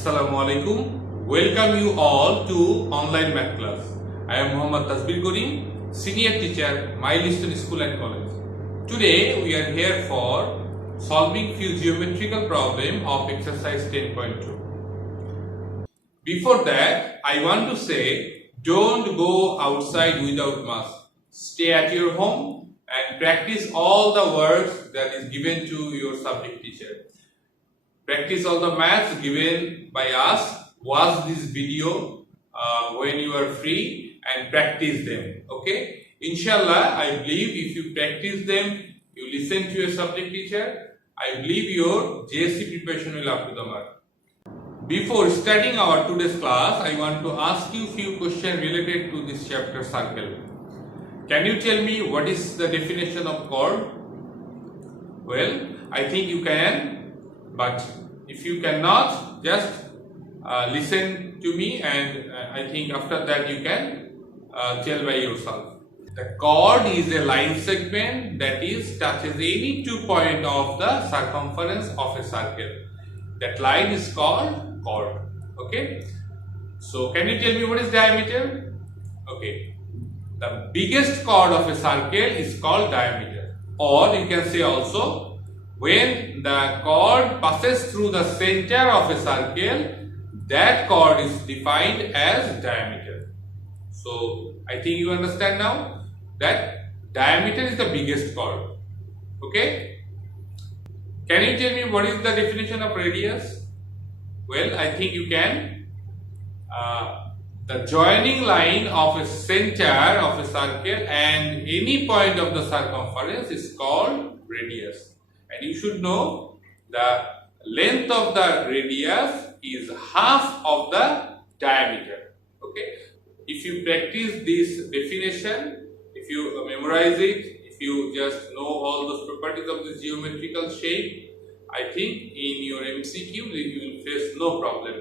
Assalamu alaikum. Welcome you all to online math class. I am Muhammad Tasbir Karim, senior teacher, Milestone School and College. Today we are here for solving few geometrical problem of exercise 10.2. Before that, I want to say don't go outside without mask. Stay at your home and practice all the works that is given to your subject teacher. Practice all the maths given by us. Watch this video when you are free and practice them. Okay? Inshallah, I believe if you practice them, you listen to your subject teacher, I believe your JSC preparation will up to the mark. Before starting our today's class, I want to ask you few questions related to this chapter circle. Can you tell me what is the definition of chord? Well, I think you can, but if you cannot, just listen to me, and I think after that you can tell by yourself. The chord is a line segment that touches any 2 points of the circumference of a circle. That line is called chord. Okay. So can you tell me what is diameter? Okay. The biggest chord of a circle is called diameter. Or you can say also, when the chord passes through the center of a circle, that chord is defined as diameter. So I think you understand now that diameter is the biggest chord. Okay. Can you tell me what is the definition of radius? Well, I think you can. The joining line of a center of a circle and any point of the circumference is called radius. And you should know the length of the radius is half of the diameter. Okay. If you practice this definition, if you memorize it, if you just know all those properties of this geometrical shape, I think in your MCQ you will face no problem.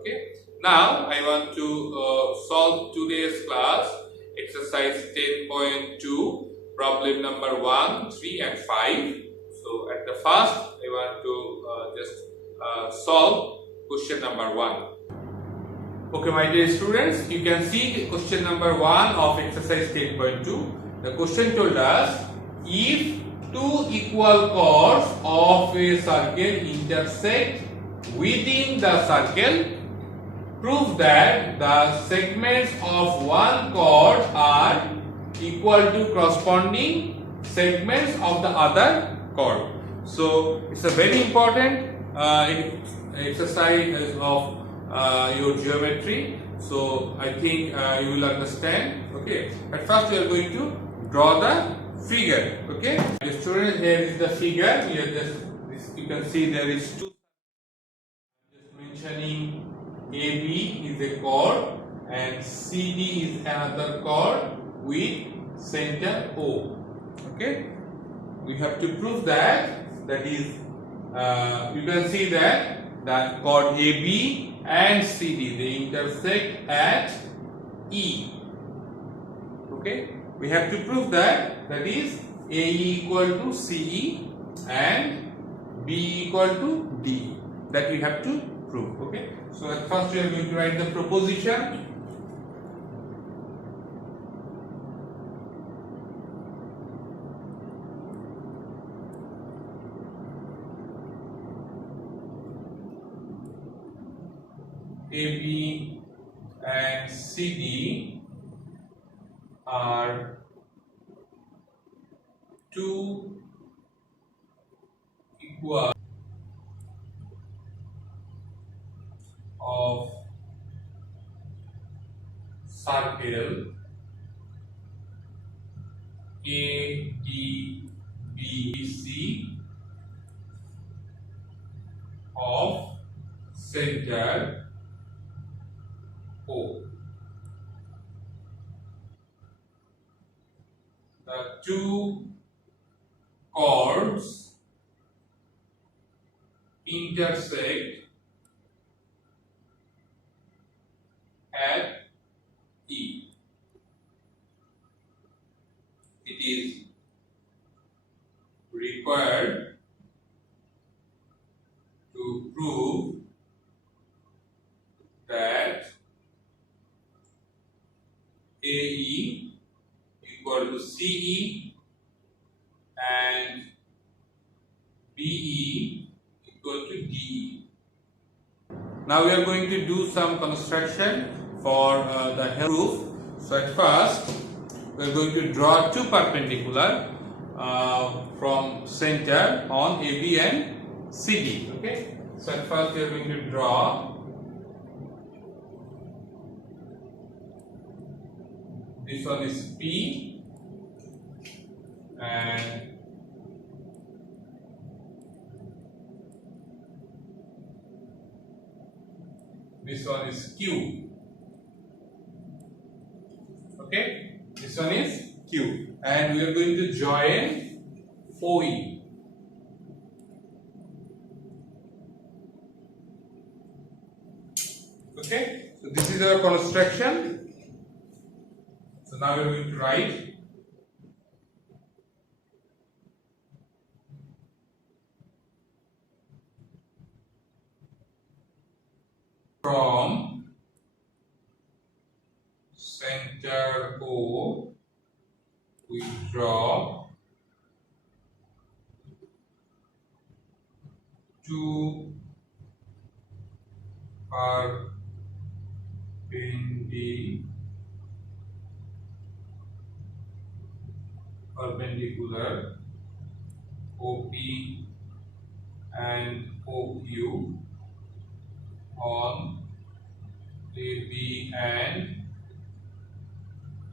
Okay. Now I want to solve today's class exercise 10.2 problem number 1, 3 and 5. So at the first I want to just solve question number 1. Okay, my dear students, you can see question number 1 of exercise 10.2. The question told us, if two equal chords of a circle intersect within the circle, prove that the segments of one chord are equal to corresponding segments of the other chord. So it's a very important exercise of your geometry. So I think you will understand. Okay. At first we are going to draw the figure. Okay. The student, here is the figure. We are just, you can see there is two. Just mentioning AB is a chord and CD is another chord with center O. Okay. We have to prove that is you can see that the chord AB and CD, they intersect at E. Okay. We have to prove that is AE equal to CE and B equal to D. That we have to prove. Okay. So at first we are going to write the proposition. AB and CD are two equal of circle ADBC of center O. The two chords intersect at E. It is required to prove AE equal to CE and BE equal to DE. Now we are going to do some construction for the roof. So at first we are going to draw two perpendicular from center on AB and CD. Okay. So at first we are going to draw this one is P and this one is Q. Okay, this one is Q, and we are going to join OE. Okay, so this is our construction. So now we are going to write from center O, we draw two perpendicular OP and OQ on AB and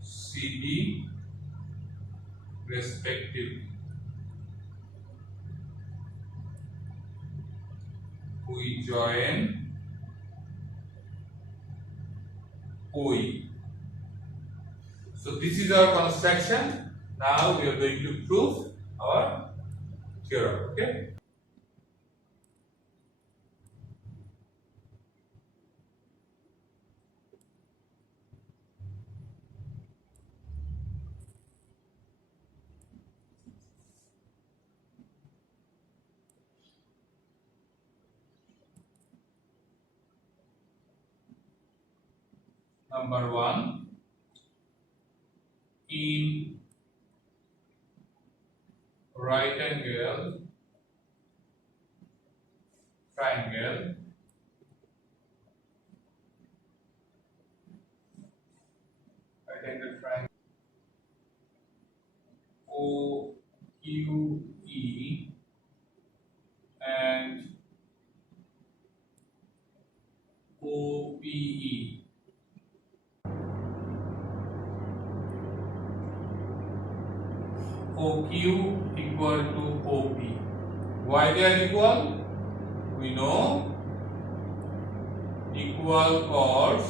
CD respectively. We join OE. So this is our construction. Now we are going to prove our theorem. Okay. Number 1, in right angle triangle OQE and OPE. OQ equal to OP. Why they are equal? We know equal chords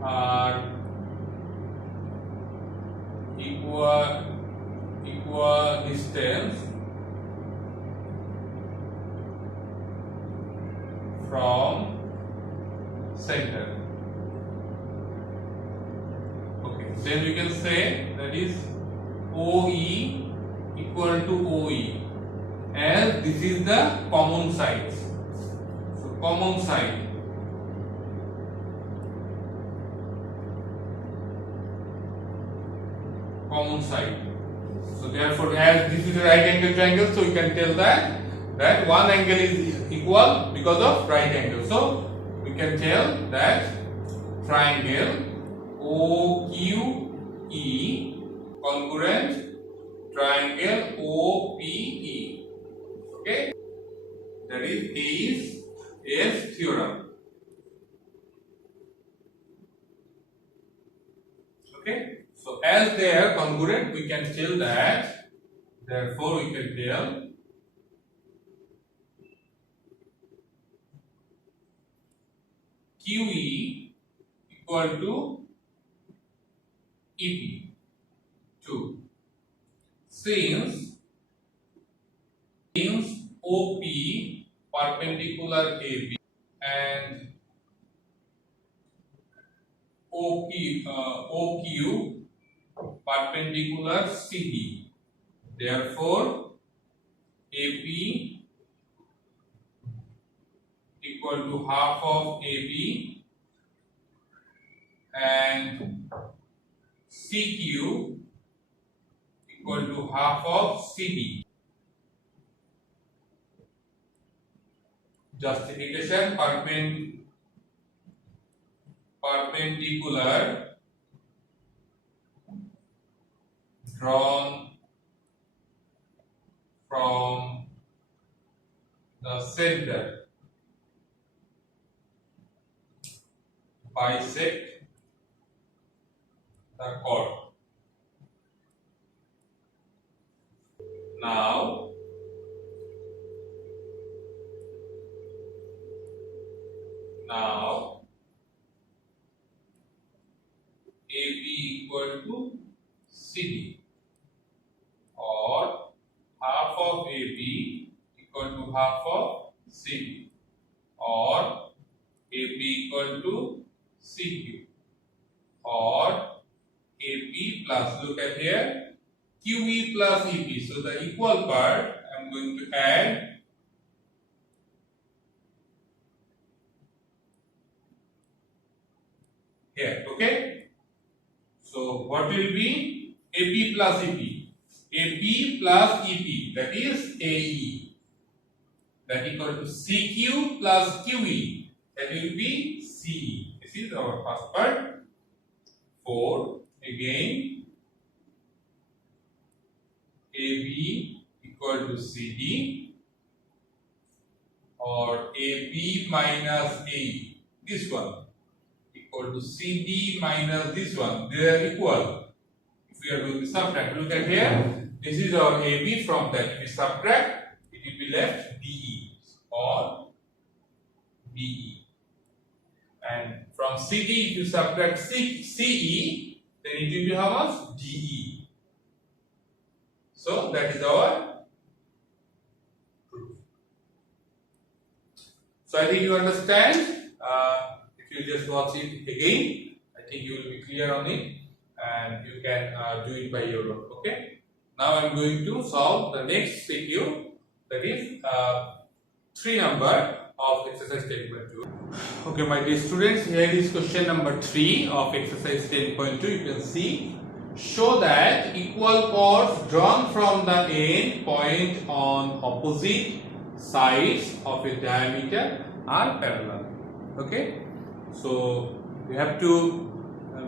are equal distance from center. Okay, then we can say that is OE equal to OE, as this is the common side. So common side. Common side. So therefore, as this is a right angle triangle, so we can tell that one angle is equal because of right angle. So we can tell that triangle OQE congruent triangle OPE. Okay, that is Ay's theorem. Okay, so as they are congruent, we can tell that, therefore we can tell QE equal to EP. 2. Since OP perpendicular AB and OQ perpendicular CD, therefore AP equal to half of AB and CQ equal to half of CD. Justification: perpendicular drawn from the center bisect the chord. Now AB equal to CD, or half of AB equal to half of CD, or AB equal to CQ, or AP plus, look at here, QE plus EP. So the equal part I am going to add here. Okay. So what will be AP plus EP? AP plus EP, that is AE, that equal to CQ plus QE, that will be CE. This is our first part. 4. Again, AB equal to CD, or AB minus AE, this one, equal to CD minus this one. They are equal. If we are doing the subtract, look at here, this is our AB. From that, if we subtract, it will be left DE or BE. And from CD, if you subtract CE, then it will be how much? DE. So that is our proof. So I think you understand. If you just watch it again, I think you will be clear on it, and you can do it by your own. Okay. Now I am going to solve the next CQ, that is 3 number of exercise 10.2. Okay, my dear students, here is question number 3 of exercise 10.2. You can see, show that equal chords drawn from the end point on opposite sides of a diameter are parallel. Okay, so we have to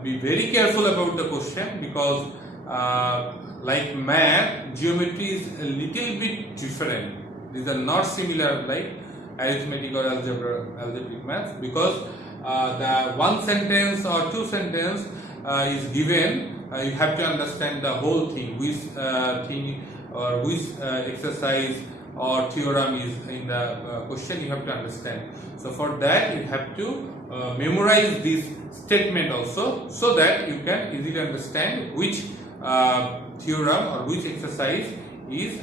be very careful about the question, because like math, geometry is a little bit different. These are not similar like arithmetic or algebraic math, because the one sentence or two sentence is given, you have to understand the whole thing, which thing or which exercise or theorem is in the question, you have to understand. So for that you have to memorize this statement also, so that you can easily understand which theorem or which exercise is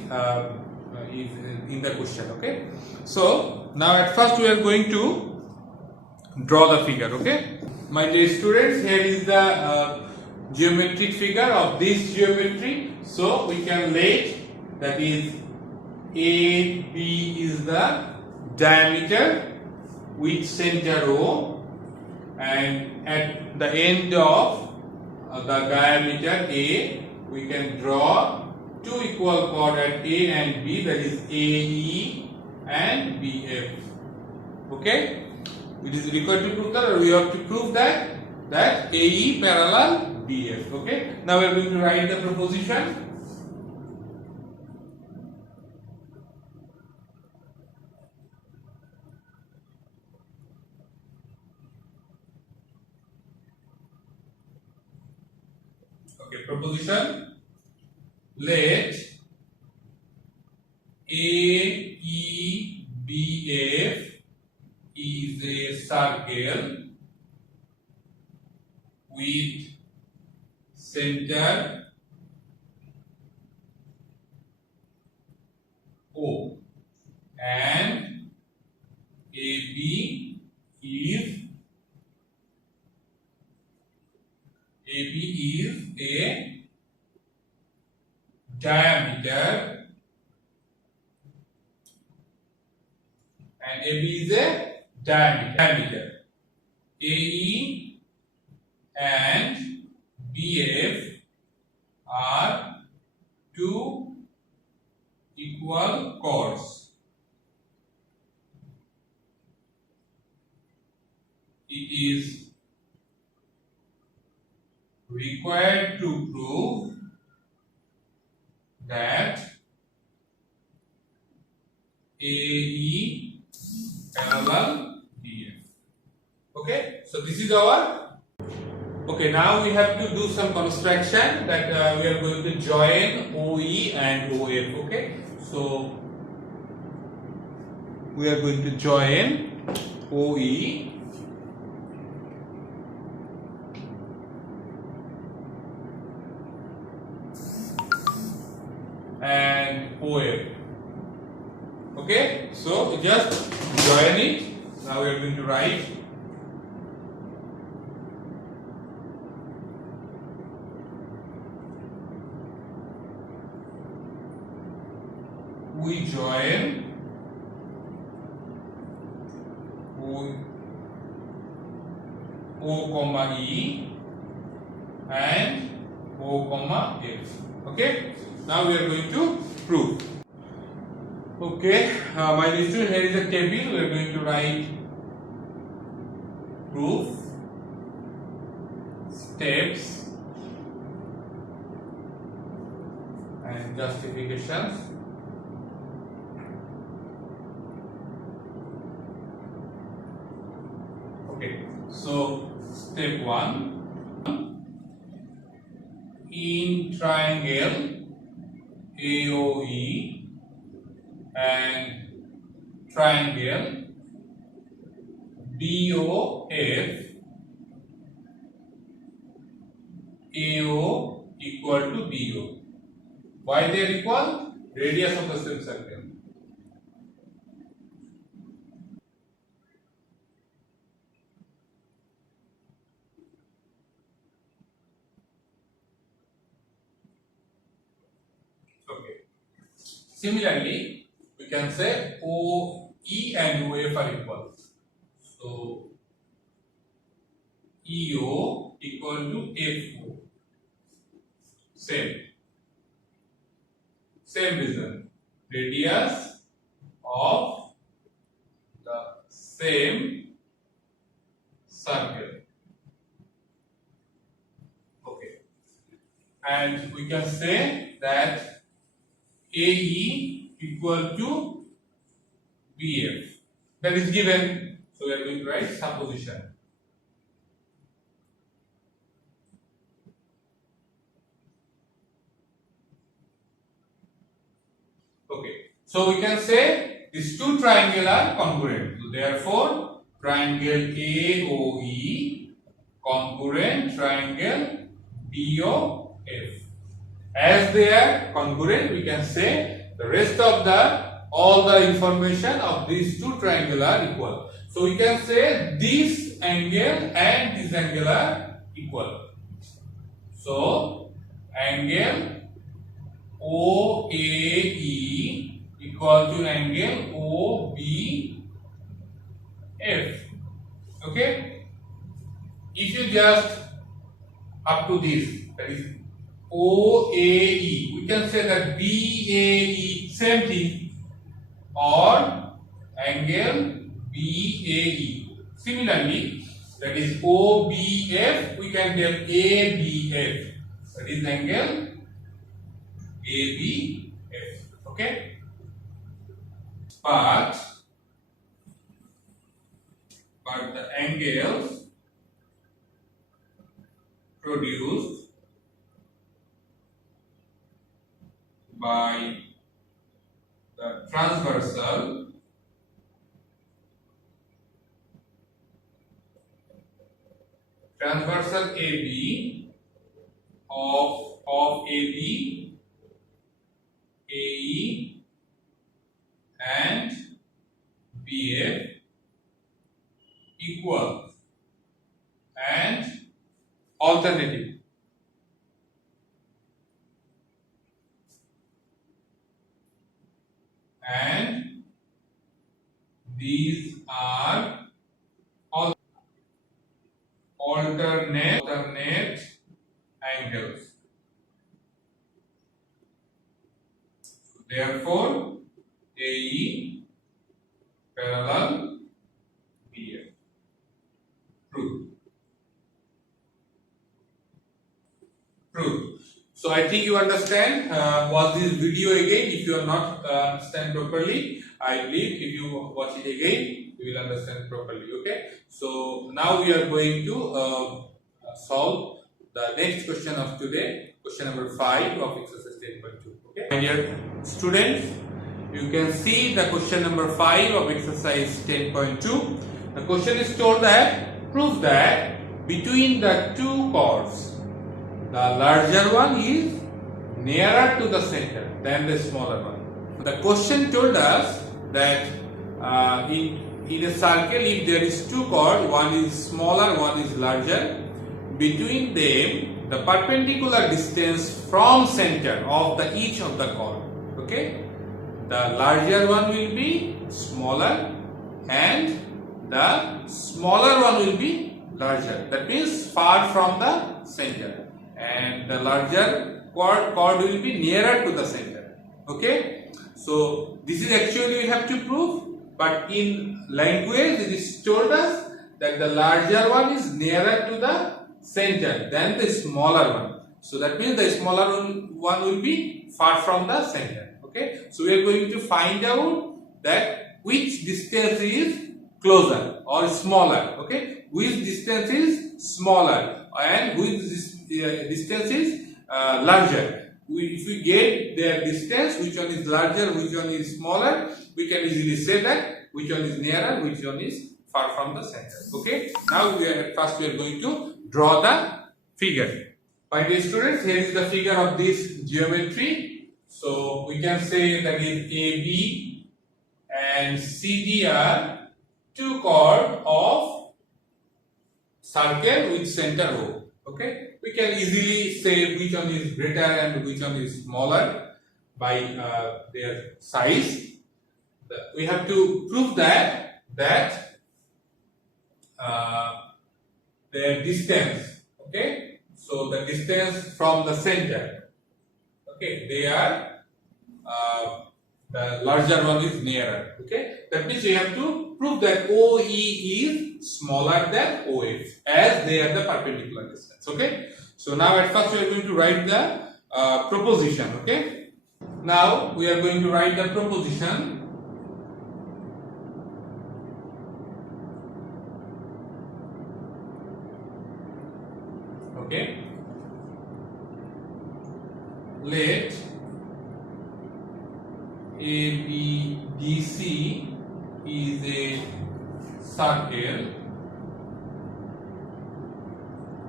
in the question. Okay, so now at first we are going to draw the figure. Okay, my dear students, here is the geometric figure of this geometry. So we can let, that is AB is the diameter with center O, and at the end of the diameter A we can draw two equal chords at A and B, that is AE and BF. Okay, it is required to prove that, or we have to prove that AE parallel BF. Okay, now we are going to write the proposition. Okay, proposition: let AEBF is a circle with center O, and AB is a diameter, and AB is a diameter. AE and BF are two equal chords. It is required to prove that AE parallel BF. Okay, so this is our. Okay, now we have to do some construction that we are going to join OE and OF. Okay, so we are going to join OE and OF. Okay, so just join it. Now we are going to write we join O comma E and O comma F. Okay, now we are going to prove. Okay, my dear student, here is a table. We are going to write proof, steps, and justifications. Okay, so step 1, in triangle AOE and triangle BOF, AO equal to BO. Why they are equal? Radius of the same circle. Okay. Similarly, we can say OE and OF are equal. So EO equal to FO. Same reason. Radius of the same circle. Okay. And we can say that AE equal to BF. That is given. So we are going to write supposition. Okay. So we can say these two triangles are congruent. So therefore, triangle AOE congruent triangle BOF. As they are congruent, we can say the rest of all the information of these two triangles are equal. So we can say this angle and this angle are equal. So angle OAE equal to angle OBF. Okay? If you just up to this, that is OAE, we can say that BAE, same thing, or angle BAE. Similarly, that is OBF, we can tell ABF, that is angle ABF. Okay? But the angles produced by the transversal AB of AB, AE and BF equal and alternative. And these are alternate angles. Therefore, AE parallel BF. Proof. So I think you understand. Watch this video again if you are not understand properly. I believe if you watch it again, you will understand properly. Okay. So now we are going to solve the next question of today. Question number 5 of exercise 10.2. Okay. My dear students, you can see the question number 5 of exercise 10.2. The question is told that prove that between the two chords, the larger one is nearer to the center than the smaller one. The question told us that in a circle, if there is two chords, one is smaller, one is larger, between them the perpendicular distance from center of each of the chord, okay, the larger one will be smaller and the smaller one will be larger. That means far from the center. And the larger chord will be nearer to the center. Okay, so this is actually we have to prove, but in language it is told us that the larger one is nearer to the center than the smaller one. So that means the smaller one will be far from the center. Okay, so we are going to find out that which distance is closer or smaller. Okay, which distance is smaller and which distance is larger. If we get their distance, which one is larger, which one is smaller, we can easily say that which one is nearer, which one is far from the center. Okay. Now first we are going to draw the figure. My dear students, here is the figure of this geometry. So we can say that is AB and CD are two chords of circle with center O. Okay, we can easily say which one is greater and which one is smaller by their size. We have to prove that their distance. Okay, so the distance from the center. Okay, they are the larger one is nearer. Okay, that means we have to prove that OE is smaller than OF as they are the perpendicular distance. Okay, so now at first we are going to write the proposition. Okay, now we are going to write the proposition. Okay, let ABDC is a circle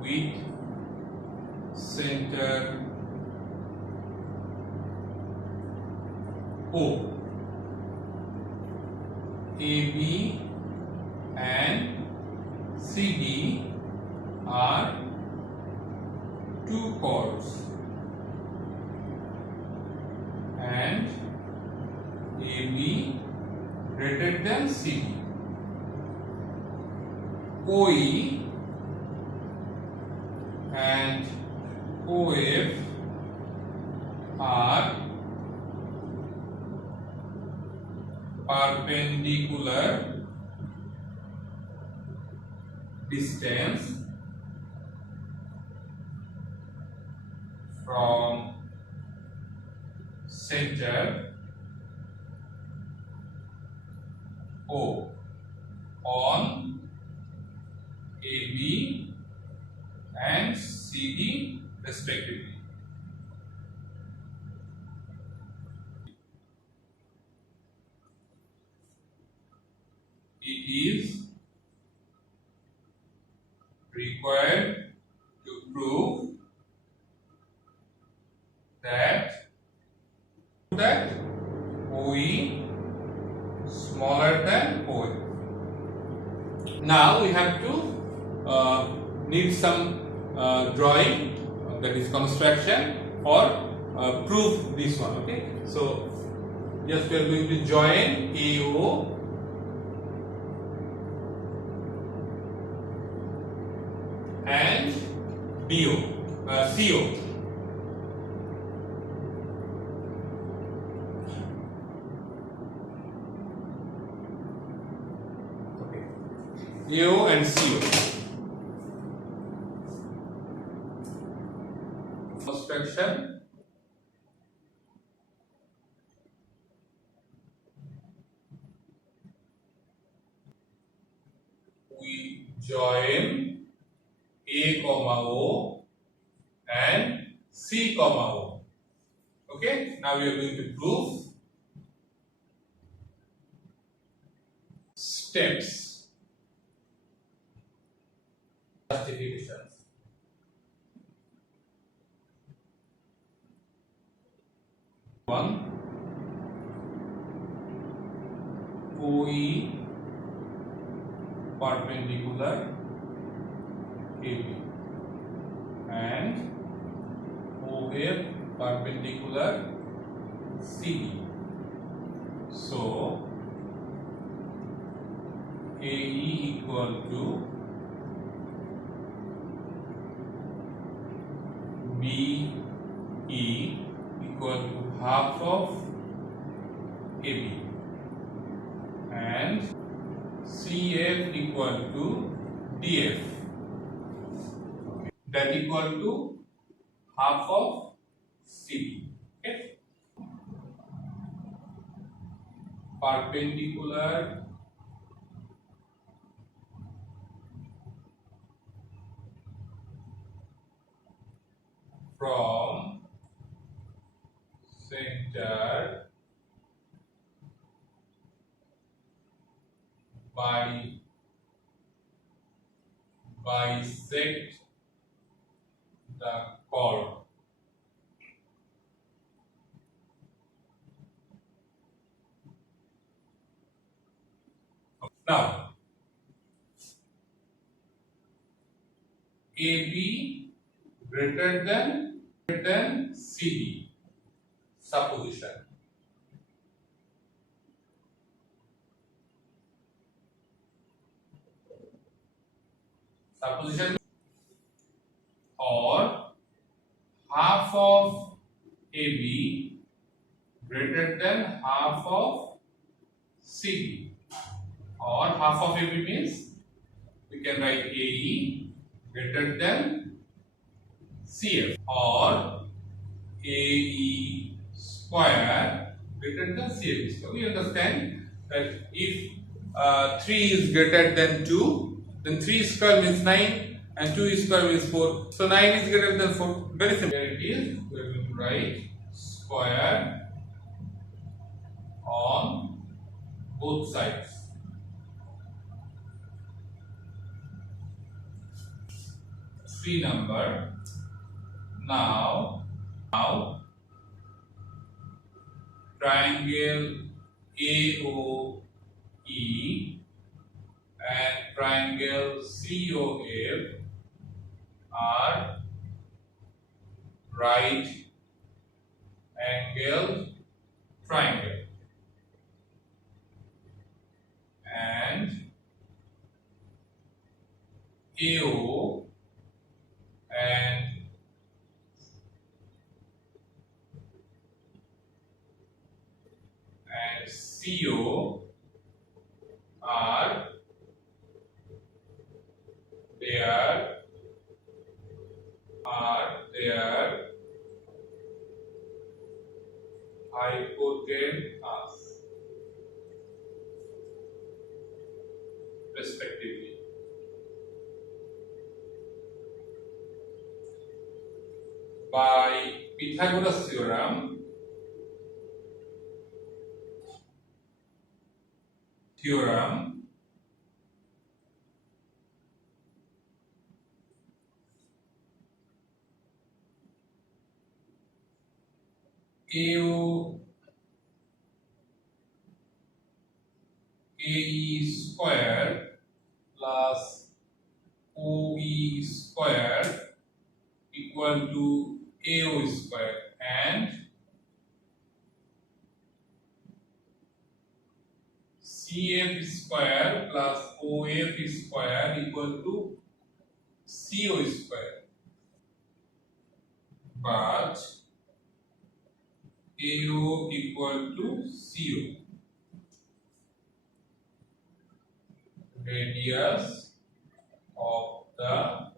with center O. AB and CD are two chords and AB greater than CD. OE and OF are perpendicular distance from center O on AB and CD respectively. It is required to prove that OE smaller than OF. Now we have to need some drawing, that is construction, or prove this one. Okay, so just we are going to join AO BO, CO. Okay. AO and CO. Construction. We join A, O and C, O. Okay, now we are going to prove steps, justifications. One, OE perpendicular AB and OF perpendicular CD. So AE equal to BE equal to half of AB and CF equal to DF, that equal to half of CD. Okay, perpendicular from center by bisect the chord. Now AB greater than CD, supposition. Supposition, or half of AB greater than half of CD, or half of AB means we can write AE greater than CF, or AE square greater than CF. So we understand that if 3 is greater than 2, then 3 square means 9 and 2 square means 4. So 9 is greater than 4. Very simple. Here it is. We are going to write square on both sides. Three number. Now triangle AOE and triangle COF are right angled triangle, and AO and CO are their hypotenuse respectively. By Pythagoras theorem, AO AE square plus OE square equal to AO square, and CF square plus OF square equal to CO square. but AO equal to CO. Radius of the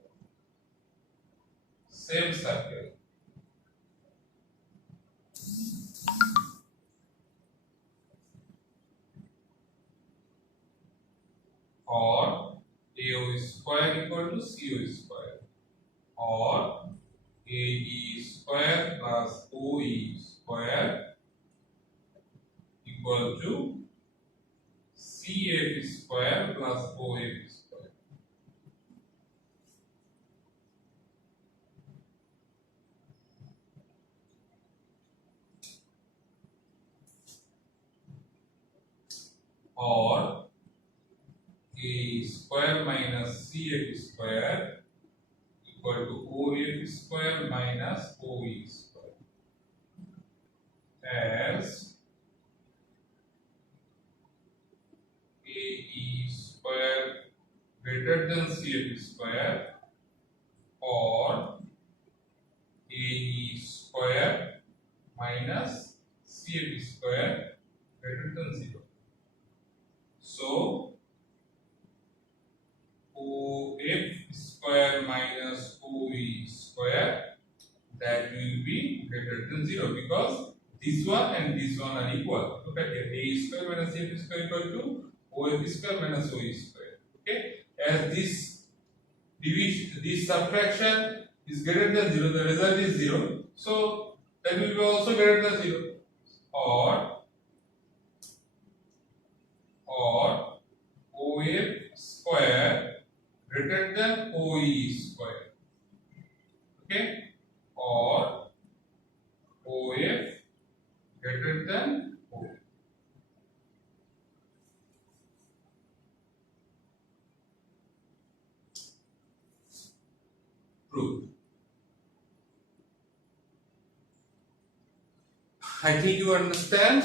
same circle. Or AO square equal to CO square. Or AE square plus OE square equal to CF square plus OF square. Or AE square minus CF square equal to OF square minus OE square. As AE square greater than CF square or AE square minus CF square greater than 0. So OF square minus OE square, that will be greater than 0 because this one and this one are equal. Look at here, A square minus CF square equal to OF square minus OE square. Okay, as this division, this subtraction is greater than 0, the result is 0. So that will be also greater than 0. Or OF square greater than OE square. Okay, or OF greater than OE. Proof. I think you understand.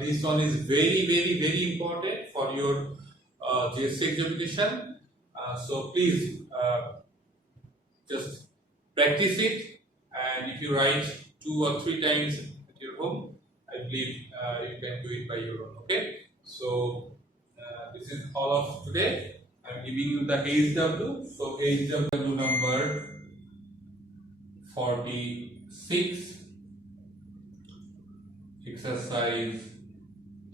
This one is very important for your GSC examination. So please just practice it, and if you write 2 or 3 times at your home, I believe you can do it by your own. Okay, so this is all of today. I am giving you the HW. So HW number 46, exercise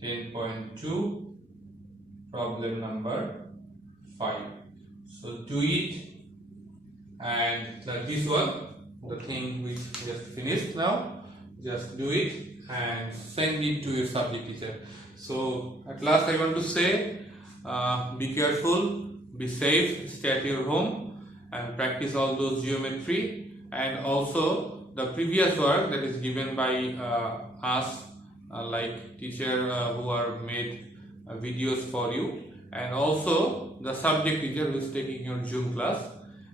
10.2, problem number 5. So do it, and this one, the thing which just finished now, just do it and send it to your subject teacher. So at last I want to say, be careful, be safe, stay at your home and practice all those geometry, and also the previous work that is given by us, like teacher who are made videos for you, and also the subject teacher who is taking your Zoom class.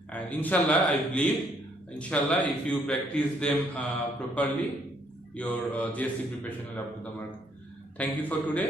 And inshallah, I believe, inshallah, if you practice them properly, your GSC preparation will up to the mark. Thank you for today.